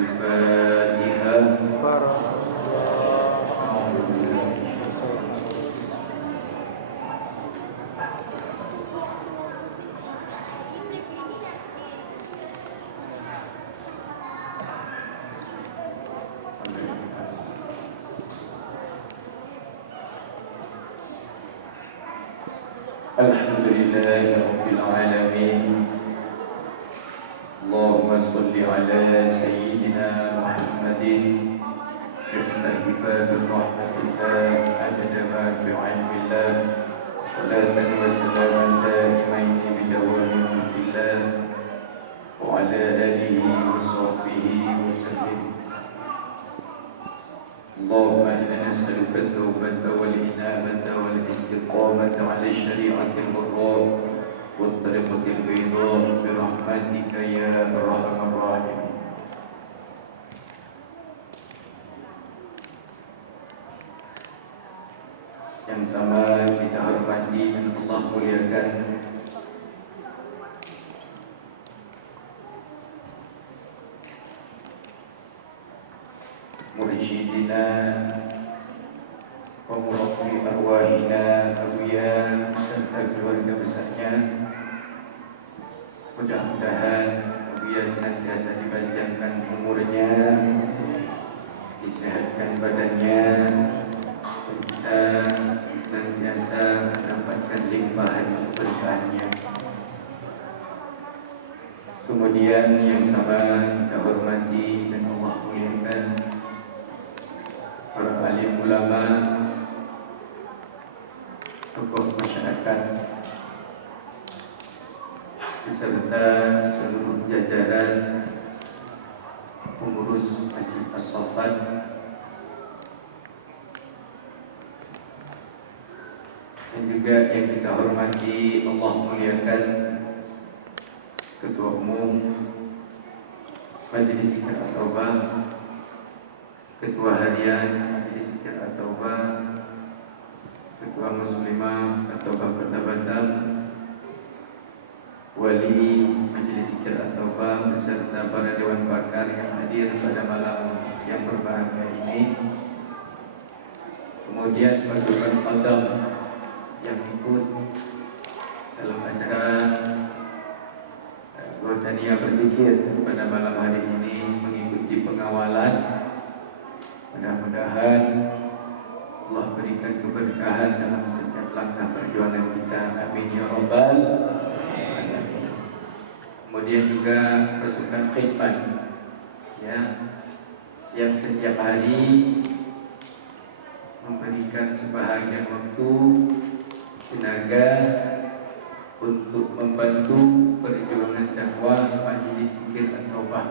Al-Fatihah. Alhamdulillahi Rabbil Alamin. Allahumma salli ala Sayyidina Muhammadin Miftahi babil rahmatillah Adada ma fi ilmillah Salatan wa salaman daimaini bidawami mulkillah Wa ala alihi wa sahbihi wa sallim. Allahumma inna nas'aluka at-taubata wal inabata wal istiqamata 'ala syari'atil murrah wat tariqatil bayda bi rahmatika ya arhamar rahimin. Yang sama kita hormati dan Allah muliakan mursyidina wa murabbi arwahina awliya serta keluarga besarnya. Mudah-mudahan awliya senantiasa dipanjangkan umurnya, disehatkan badannya, serta senantiasa mendapatkan limpahan keberkahannya. Kemudian yang sama kita hormati dan Allah muliakan para alim ulama, tokoh masyarakat, beserta seluruh jajaran pengurus Masjid As-Saffat, dan juga yang kita hormati Allah muliakan Ketua Umum Majelis Zikir At-Taubah, Ketua Harian Majelis Zikir At-Taubah, Ketua Muslimah At-Taubah Kota Batam, Wali Majelis Zikir At-Taubah beserta para dewan pakar yang hadir pada malam yang berbahagia ini. Kemudian pasukan qadam yang ikut dalam acara Rodania berzikir pada malam hari ini mengikuti pengawalan. Mudah-mudahan Allah berikan keberkahan dalam setiap langkah perjuangan kita. Amin ya rabbal alamin. Kemudian juga pasukan khidmat ya, yang setiap hari memberikan sebahagian waktu, tenaga untuk membantu perjuangan dakwah Majelis Zikir At-Taubah.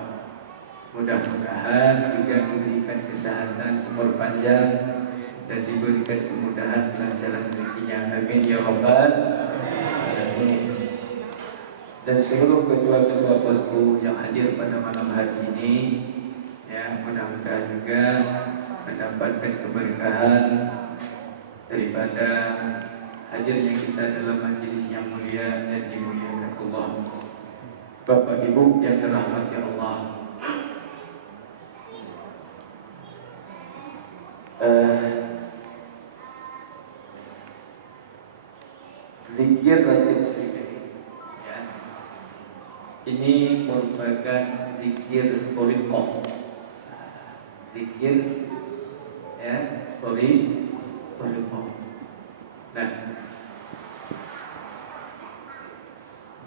Mudah-mudahan juga diberikan kesehatan, umur panjang, dan diberikan kemudahan kelancaran rezekinya. Amin ya rabbal alamin. Dan seluruh ketua-ketua posko yang hadir pada malam hari ini, ya, mudah-mudahan juga mendapatkan keberkahan daripada hadirnya kita dalam majelis yang mulia dan dimuliakan Allah. Bapak Ibu yang dirahmati Allah, zikir ratib sendiri ya, ini merupakan zikir thariqah, zikir ya, thariqah. Nah,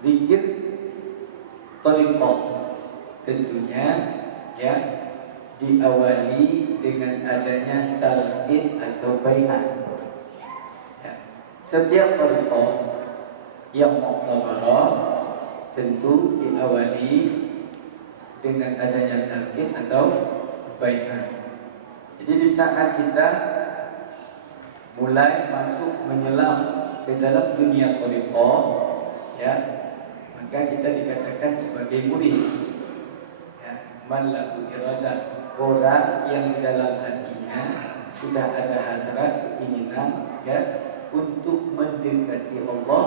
zikir thariqah tentunya ya diawali dengan adanya talqin atau bai'at. Ya. Setiap thariqah yang mu'tabarah tentu diawali dengan adanya talqin atau bai'at. Jadi di saat kita mulai masuk menyelam ke dalam dunia thariqah ya, maka kita dikatakan sebagai murid ya, man lahu iradah, orang yang dalam hatinya sudah ada hasrat, keinginan ya untuk mendekati Allah,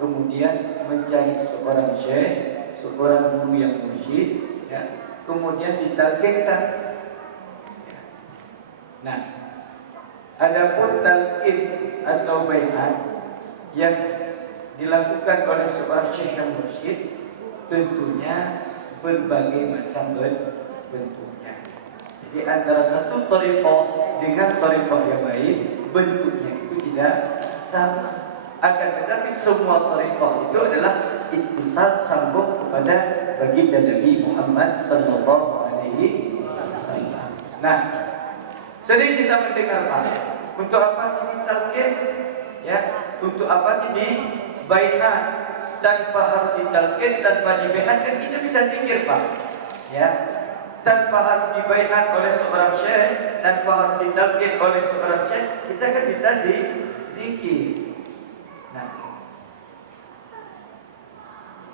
kemudian mencari seorang syekh, seorang guru yang mursyid ya, kemudian ditalkinkan. Nah, adapun talqin atau baiat yang dilakukan oleh seorang syekh dan mursyid tentunya berbagai macam bentuknya. Jadi antara satu thariqah dengan thariqah yang lain bentuknya itu tidak sama. Akan tetapi semua thariqah itu adalah ittisal sambung kepada baginda Nabi Muhammad sallallahu alaihi wasallam. Nah, sering kita mendengar, Pak, untuk apa sih ditalqin? Ya, untuk apa sih dibaiat? Tanpa harus ditalqin, tanpa dibaiat kan kita bisa zikir, Pak. Ya. Tanpa harus dibaiat oleh seorang syekh, tanpa harus ditalqin oleh seorang syekh, kita kan bisa zikir. Nah,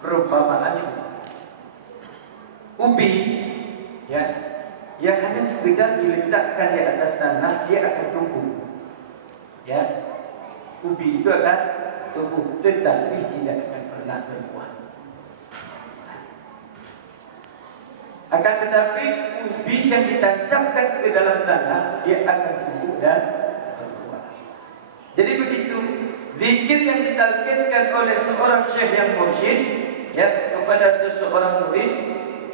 perumpamaannya ubi, ya, yang hanya sekedar diletakkan di atas tanah dia akan tumbuh. Ya, ubi itu akan tumbuh, tetapi tidak akan pernah berbuah. Akan tetapi ubi yang ditancapkan ke dalam tanah dia akan tumbuh dan berbuah. Jadi begitu zikir yang ditalqinkan oleh seorang syekh yang mursyid, ya, kepada seseorang murid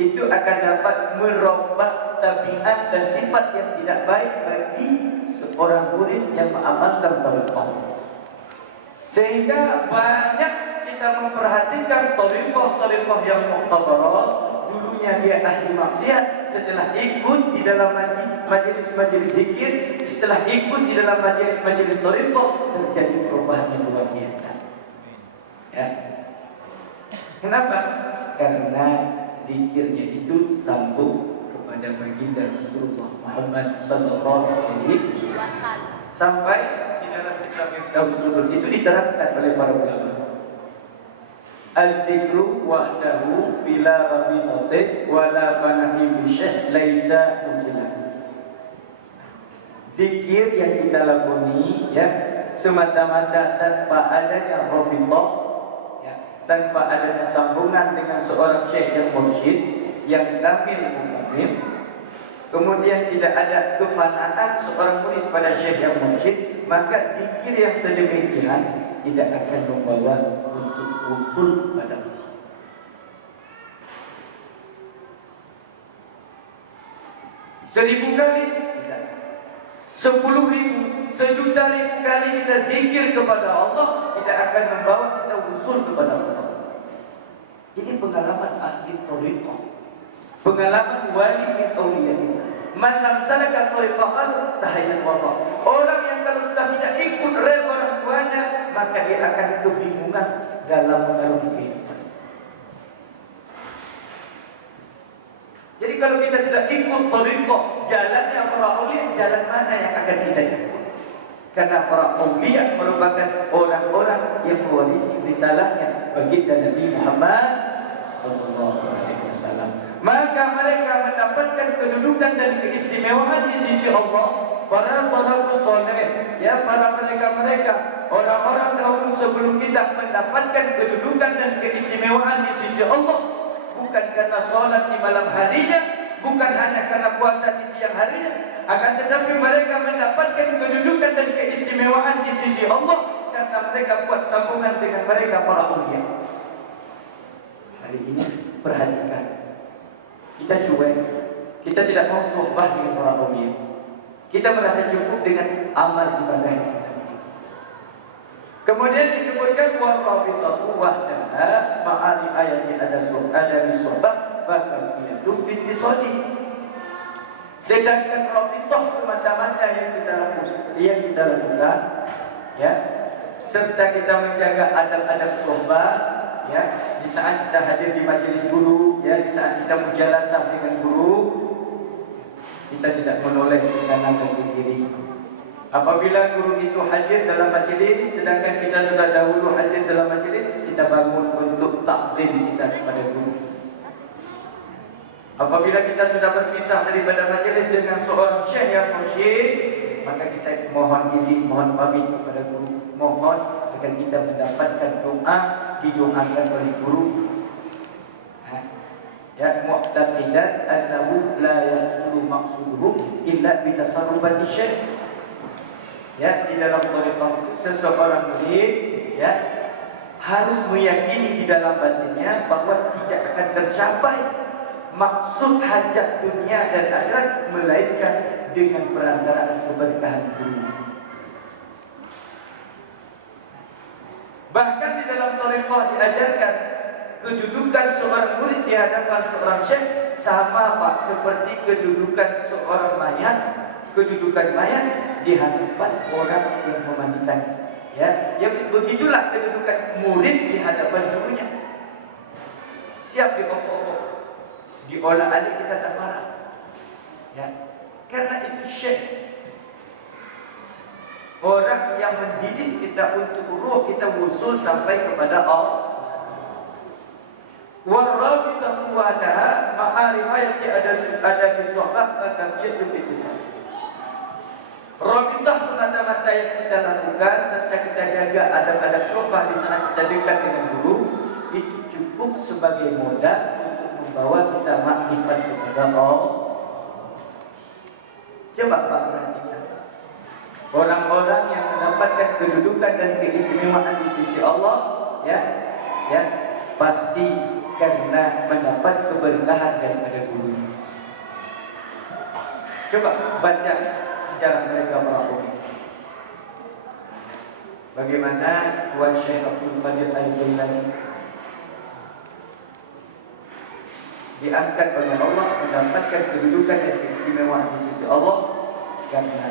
itu akan dapat merubah tabiat dan sifat yang tidak baik bagi seorang murid yang mengamalkan thariqah. Sehingga banyak kita memperhatikan thariqah yang mu'tabarah, dulunya dia ahli maksiat, setelah ikut di dalam majelis zikir, setelah ikut di dalam majelis thariqah, terjadi perubahan yang luar biasa. Ya. Kenapa? Karena zikirnya itu sambung kepada baginda Rasulullah Muhammad sallallahu alaihi wasallam. Sampai di dalam kitab Miftahus Sudur itu diterangkan oleh para ulama. Al-zikru wahdahu bila rabitatin wala fanahi fi syekh laisa musilah. Zikir yang kita lakoni, ya, semata-mata tanpa adanya rabitah, ya, tanpa adanya sambungan dengan seorang syekh yang mursyid yang kamil mukamil, kemudian tidak ada kefanaan seorang murid pada syekh yang mursyid, maka zikir yang sedemikian tidak akan membawa untuk usul pada Allah. Seribu kali tidak, 10.000, sejuta ribu kali kita zikir kepada Allah tidak akan membawa kita usul kepada Allah. Ini pengalaman ahli thariqah, pengalaman wali min awliyatillah. Man lam salaka thariqah tahayyan wallah. Orang yang kalau sudah tidak ikut rel orang tuanya, maka dia akan kebingungan dalam mengarungi kehidupan. Jadi kalau kita tidak ikut thariqah, jalannya para aulia, jalan mana yang akan kita ikut? Karena para aulia merupakan orang-orang yang mewarisi risalahnya baginda Nabi Muhammad sallallahu alaihi wasallam. Maka mereka mendapatkan kedudukan dan keistimewaan di sisi Allah. Para salafus saleh, ya, para mereka orang-orang dahulu sebelum kita mendapatkan kedudukan dan keistimewaan di sisi Allah, bukan karena sholat di malam harinya, bukan hanya karena puasa di siang harinya, akan tetapi mereka mendapatkan kedudukan dan keistimewaan di sisi Allah karena mereka buat sambungan dengan mereka para aulia. Hari ini perhatikan, kita cuek, kita tidak mau suhbah dengan para aulia. Kita merasa cukup dengan amal ibadah kita. Kemudian disebutkan warabitatu wahdaha ma'ali ayatnya ada di suhbah fakafiyatu fitisodi. Sedangkan rabitah semata-mata yang kita lakukan, ya, serta kita menjaga adab-adab suhbah, ya, di saat kita hadir di majelis guru, ya, di saat kita mujalasah dengan guru, kita tidak menoleh ke kanan dan ke kiri. Apabila guru itu hadir dalam majelis, sedangkan kita sudah dahulu hadir dalam majelis, kita bangun untuk takdim kita kepada guru. Apabila kita sudah berpisah daripada majelis dengan seorang syekh yang mursyid, maka kita mohon izin, mohon pamit kepada guru, mohon agar kita mendapatkan doa, didoakan oleh guru. ya mu'taqidan annahu la yahsulu maqsuduhu illa bi tasarrufati syai'. Ya, di dalam thariqah itu seseorang murid ya harus meyakini di dalam batinnya bahwa tidak akan tercapai maksud hajat dunia dan akhirat melainkan dengan perantaraan keberkahan dunia. Bahkan di dalam thariqah diajarkan kedudukan seorang murid di hadapan seorang syekh sama Pak seperti kedudukan seorang mayat, kedudukan mayat di hadapan orang yang memandikan. Ya, begitulah kedudukan murid di hadapan gurunya. Siap diopok-opok, diolah alik kita tak marah. Ya, karena itu syekh, orang yang mendidik kita untuk ruh kita wusul sampai kepada Allah. Warabitatu wadaha ma'arifah yang ada di suhbah fakafiyatu bi'isam. Rabitah semata-mata yang kita lakukan serta kita jaga adab-adab suhbah di saat kita dekat dengan guru itu cukup sebagai modal untuk membawa kita makrifat kepada Allah. Coba Pak perhatikan orang-orang yang mendapatkan kedudukan dan keistimewaan di sisi Allah, ya pasti karena mendapat keberkahan daripada guru. Coba baca sejarah mereka para ulama. Bagaimana Tuan Syekh Abdul Qadir Al-Jailani diangkat oleh Allah mendapatkan kedudukan dan keistimewaan di sisi Allah karena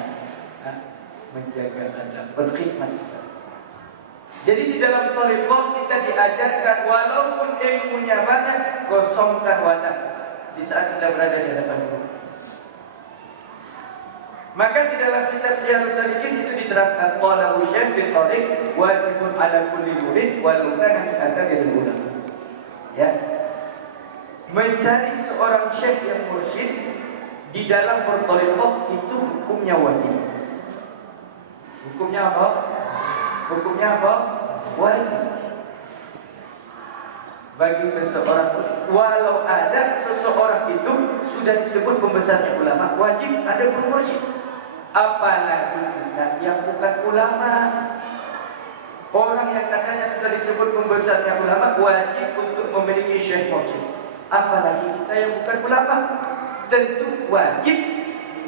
menjaga adab berkhidmat. Jadi di dalam thariqah kita diajarkan walaupun ilmunya banyak, kosongkan wadah di saat kita berada di hadapan guru. Maka di dalam kitab Syiarus Salikin itu diterangkan qala syekh bil tariq wajibun ala kulli murid walau kana min akabiril ulama. Ya. Mencari seorang syekh yang mursyid di dalam berthariqah itu hukumnya wajib. Hukumnya apa? Hukumnya apa? Wajib bagi seseorang, walau ada seseorang itu sudah disebut pembesarnya ulama, wajib ada guru mursyid. Apalagi kita yang bukan ulama, orang yang katanya sudah disebut pembesarnya ulama wajib untuk memiliki syekh mursyid. Apalagi kita yang bukan ulama, tentu wajib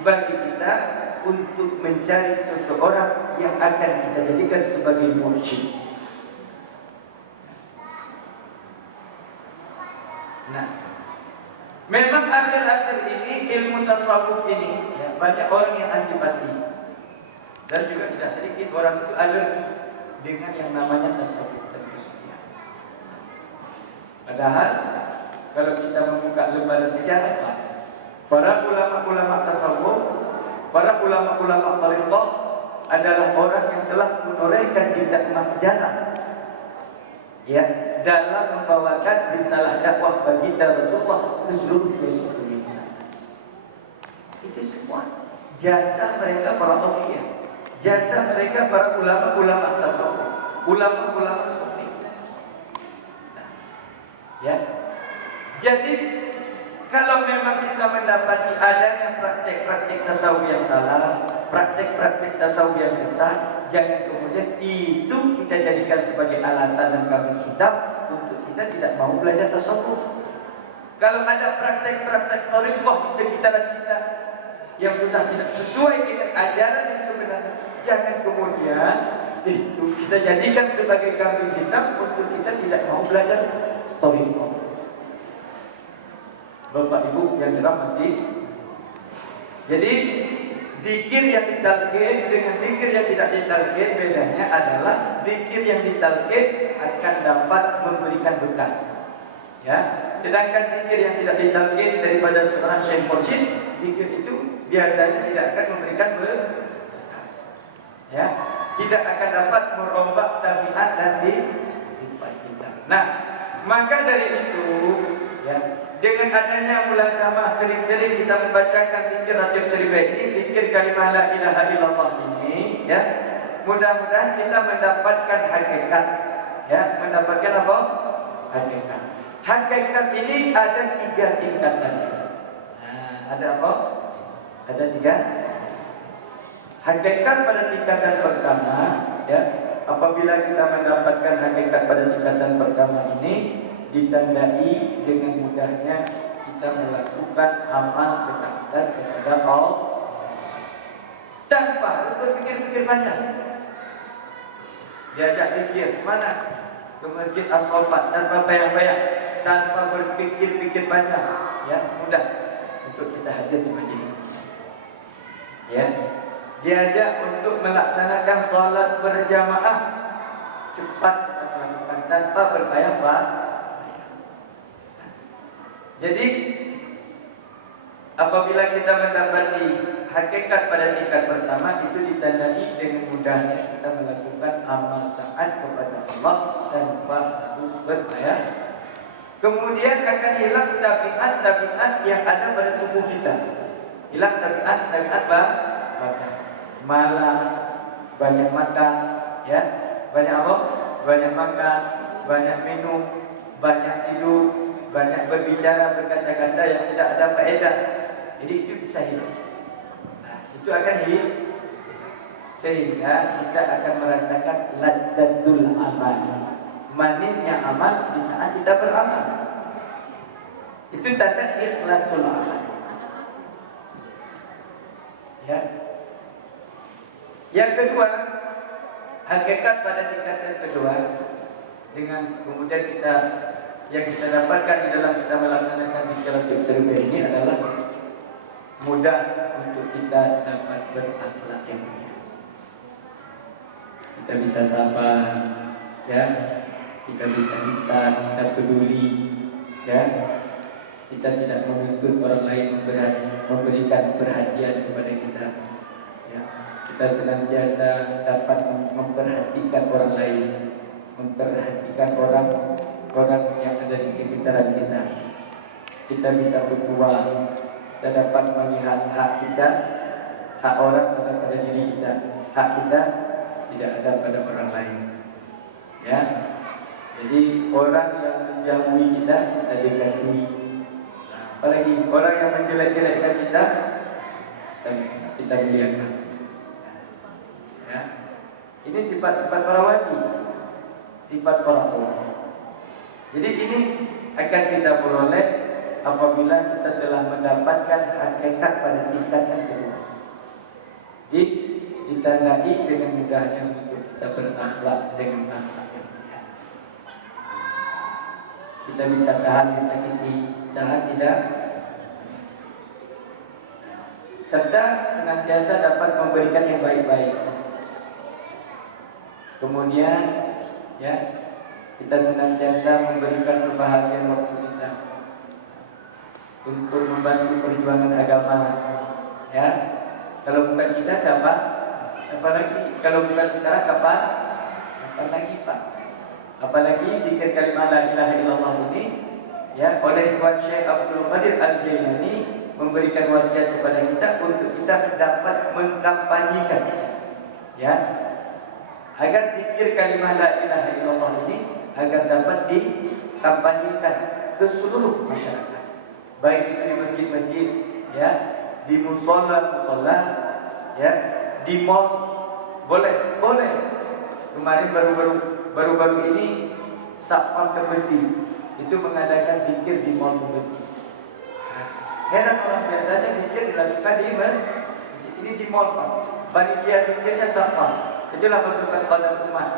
bagi kita untuk mencari seseorang yang akan kita jadikan sebagai mursyid. Nah, memang akhir-akhir ini ilmu tasawuf ini ya, banyak orang yang antipati dan juga tidak sedikit orang itu alergi dengan yang namanya tasawuf dan kesucian. Padahal kalau kita membuka lembaran sejarah, para ulama-ulama tasawuf, para ulama-ulama thariqah adalah orang yang telah menorehkan jejak emas sejarah. Ya, dalam membawakan risalah dakwah baginda Rasulullah ke seluruh dunia. Itu semua jasa mereka para auliya, jasa mereka para ulama-ulama tasawuf, ulama-ulama sufi. Nah, ya. Jadi kalau memang kita mendapati adanya praktek-praktek tasawuf yang salah, praktek-praktek tasawuf yang sesat, jangan kemudian itu kita jadikan sebagai alasan dan kambing hitam untuk kita tidak mau belajar tasawuf. Kalau ada praktek-praktek thariqah di sekitaran kita yang sudah tidak sesuai dengan ajaran yang sebenarnya, jangan kemudian itu kita jadikan sebagai kambing hitam untuk kita tidak mau belajar thariqah. Bapak Ibu yang dirahmati, jadi zikir yang ditalqin dengan zikir yang tidak ditalqin bedanya adalah zikir yang ditalqin akan dapat memberikan bekas. Ya, sedangkan zikir yang tidak ditalqin daripada seorang syekh mursyid, zikir itu biasanya tidak akan memberikan bekas. Ya, tidak akan dapat merombak tabiat dan sifat kita. Nah, maka dari itu ya, dengan adanya mulazamah sering-sering kita membacakan zikir Ratib Seribai ini, zikir kalimah la ilaha illallah ini, ya, mudah-mudahan kita mendapatkan hakikat, ya, mendapatkan apa? Hakikat. Hakikat ini ada 3 tingkatan. Nah, ada apa? Ada 3. Hakikat pada tingkatan pertama, ya. Apabila kita mendapatkan hakikat pada tingkatan pertama ini, ditandai dengan mudahnya kita melakukan amal ketaatan kepada Allah tanpa harus berpikir-pikir banyak. Diajak fikir mana ke masjid As-Sobat tanpa bayar-bayar, tanpa berpikir-pikir banyak, ya mudah untuk kita hadir di majlis. Ya, diajak untuk melaksanakan solat berjamaah, cepat melakukan tanpa berbayar-bayar. Jadi apabila kita mendapati hakikat pada tingkat pertama, itu ditandai dengan mudahnya kita melakukan amal taat kepada Allah tanpa harus berbayar. Kemudian akan hilang tabiat-tabiat yang ada pada tubuh kita. Hilang tabiat-tabiat badan. Malas, banyak makan, ya, banyak apa? Banyak makan, banyak minum, banyak tidur, banyak berbicara, berkata-kata yang tidak ada faedah. Jadi itu bisa hilang. Nah, itu akan hilang. Sehingga kita akan merasakan lazzatul amal, manisnya amal di saat kita beramal. Itu tanda ikhlasul amal. Ya. Yang kedua, hakikat pada tingkatan kedua, dengan kemudian yang kita dapatkan di dalam kita melaksanakan zikir serba ini adalah mudah untuk kita dapat berakhlak yang mulia. Kita bisa sabar, ya. Kita bisa lisan, kita peduli, ya. Kita tidak menuntut orang lain memberikan perhatian kepada kita, ya. Kita senantiasa dapat memperhatikan orang lain, memperhatikan orang yang ada di sekitaran kita. Kita bisa berbuat, kita dapat melihat hak kita, hak orang ada pada diri kita, hak kita tidak ada pada orang lain. Ya, jadi orang yang menjauhi kita dekati. Apalagi orang yang menjelek-jelekkan kita muliakan. Ya, ini sifat-sifat para wali, sifat para ulama. Jadi ini akan kita peroleh apabila kita telah mendapatkan hakikat pada tingkatan kedua. Ditandai dengan mudahnya untuk kita berakhlak dengan akhlak yang mulia. Kita bisa tahan disakiti, tahan tidak, serta senantiasa dapat memberikan yang baik-baik. Kemudian, ya, kita senantiasa memberikan sebahagian waktu kita untuk membantu perjuangan agama. Ya, kalau bukan kita siapa? Siapa lagi? Kalau bukan sekarang kapan? Kapan lagi, Pak? Apalagi zikir kalimat la ilaha illallah ini, ya, oleh Tuan Syekh Abdul Qadir Al-Jailani memberikan wasiat kepada kita untuk kita dapat mengkampanyekan, ya, agar zikir kalimat la ilaha illallah ini agar dapat dikampanyekan ke seluruh masyarakat, baik itu di masjid-masjid, ya, di musola, ya, di mall, boleh. Kemarin baru-baru ini Satpam Tembesi itu mengadakan zikir di mall Tembesi. Heran orang, biasanya zikir dilakukan di masjid, ini di mall, Pak. Panitia zikirnya Satpam, itulah pasukan Qadam Umat.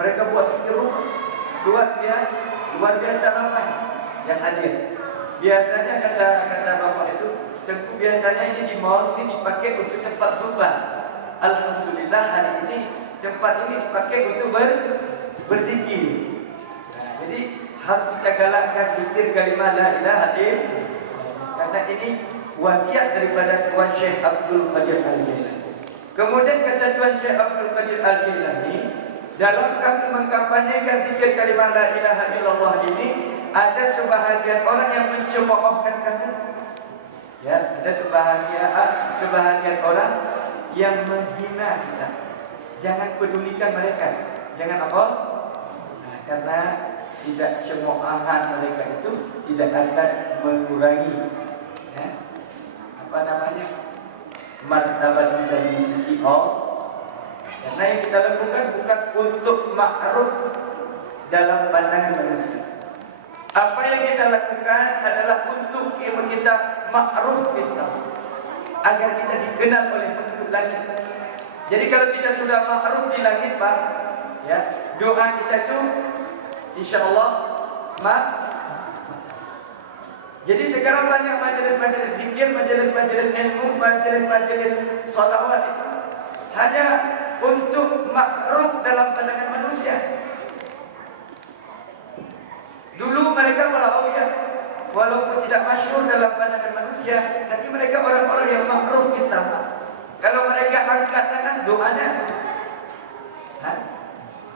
Mereka buat zikir luar biasa ramai yang hadir. Biasanya kata bapak itu, Tengku, biasanya ini di mall ini dipakai untuk tempat sumbang. Alhamdulillah hari ini tempat ini dipakai untuk berzikir. Nah, jadi harus kita galakkan zikir kalimat la ilaha illallah, karena ini wasiat daripada Tuan Syekh Abdul Qadir Al-Jailani. Kemudian kata Tuan Syekh Abdul Qadir Al-Jailani, dalam kami mengkampanyekan zikir kalimat la ilaha illallah ini, ada sebahagian orang yang mencemoohkan kami. Ya, ada sebahagian orang yang menghina kita. Jangan pedulikan mereka. Jangan apa? Nah, karena tidak cemoohan mereka itu tidak akan mengurangi ya, apa namanya, martabat kita di sisi Allah. Karena yang kita lakukan bukan untuk ma'ruf dalam pandangan manusia. Apa yang kita lakukan adalah untuk kita ma'ruf bisa, agar kita dikenal oleh penduduk langit. Jadi kalau kita sudah ma'ruf di langit, Pak, ya, doa kita itu insyaallah Jadi sekarang banyak majelis-majelis zikir, majelis-majelis ilmu, majelis-majelis sholawat itu hanya untuk ma'ruf dalam pandangan manusia. Dulu mereka para awliya, walaupun tidak masyhur dalam pandangan manusia, tapi mereka orang-orang yang ma'ruf bisama. Kalau mereka angkat tangan, doanya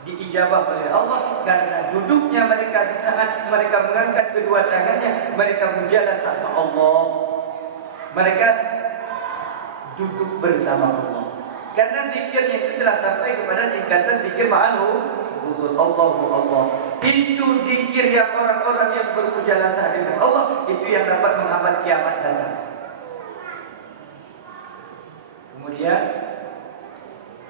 diijabah oleh Allah karena duduknya mereka di saat mereka mengangkat kedua tangannya, mereka mujalasah sama Allah. Mereka duduk bersama Allah. Karena zikirnya itu telah sampai kepada tingkatan zikir ma'alu Allah. Itu zikir yang orang-orang yang bermujalasah dengan Allah, itu yang dapat menghambat kiamat datang. Kemudian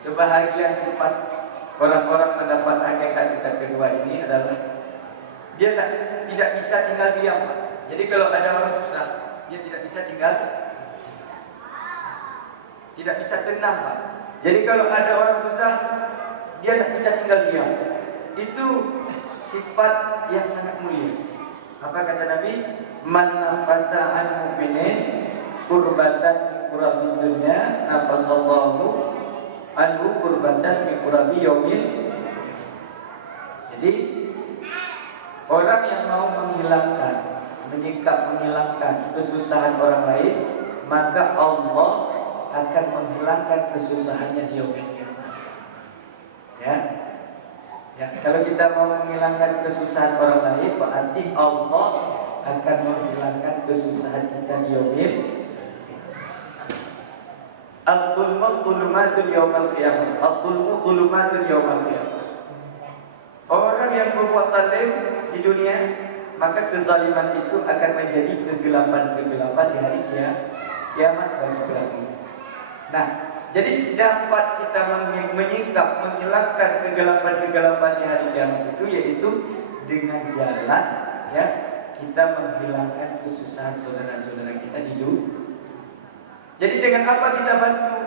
sebahagian sifat orang-orang mendapat hakikat tingkat kedua ini adalah dia tidak bisa tinggal diam. Jadi kalau ada orang susah, dia tidak bisa tenang, Pak. Jadi kalau ada orang susah, dia tidak bisa tinggal diam. Itu sifat yang sangat mulia. Apa kata Nabi? Man nafasa an mu'minin kurbatan kurabi dunya nafasallahu anhu kurbatan min kurabi yaumil. Jadi orang yang mau menghilangkan kesusahan orang lain, maka Allah akan menghilangkan kesusahannya di yaumil kiamat. Ya, kalau kita mau menghilangkan kesusahan orang lain, berarti Allah akan menghilangkan kesusahan kita di yaumil. Al-zulmu zulumatul yaumal qiyamah. Al-zulmu zulumatul yaumal qiyamah. Orang yang berbuat zalim di dunia, maka kezaliman itu akan menjadi kegelapan-kegelapan di hari kiamat bagi pelaku. Nah, jadi dapat kita menyingkap, menghilangkan kegelapan-kegelapan di hari kiamat itu, yaitu dengan jalan ya kita menghilangkan kesusahan saudara-saudara kita di dunia. Jadi dengan apa kita bantu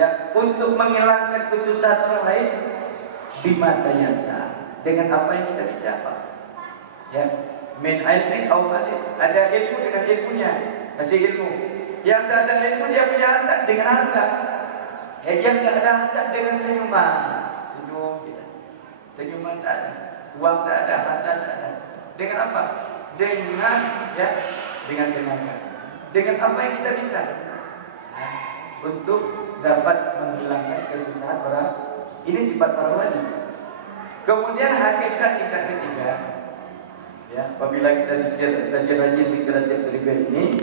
ya untuk menghilangkan kesusahan orang lain? Bima tayasa. Dengan apa yang kita bisa, Pak? Ya, min ilmin aw malin. Ada ilmu dengan ilmunya, kasih ilmu. Yang tak ada ilmu dia punya harta dengan harta. Yang tak ada harta dengan senyuman. Senyum kita. Senyuman tak ada, uang tak ada, harta tak ada. Dengan apa? Dengan tenaga. Dengan apa yang kita bisa untuk dapat menghilangkan kesusahan orang. Ini sifat para wali. Kemudian hakikat tingkat ketiga, ya, apabila kita rajin-rajin zikir ini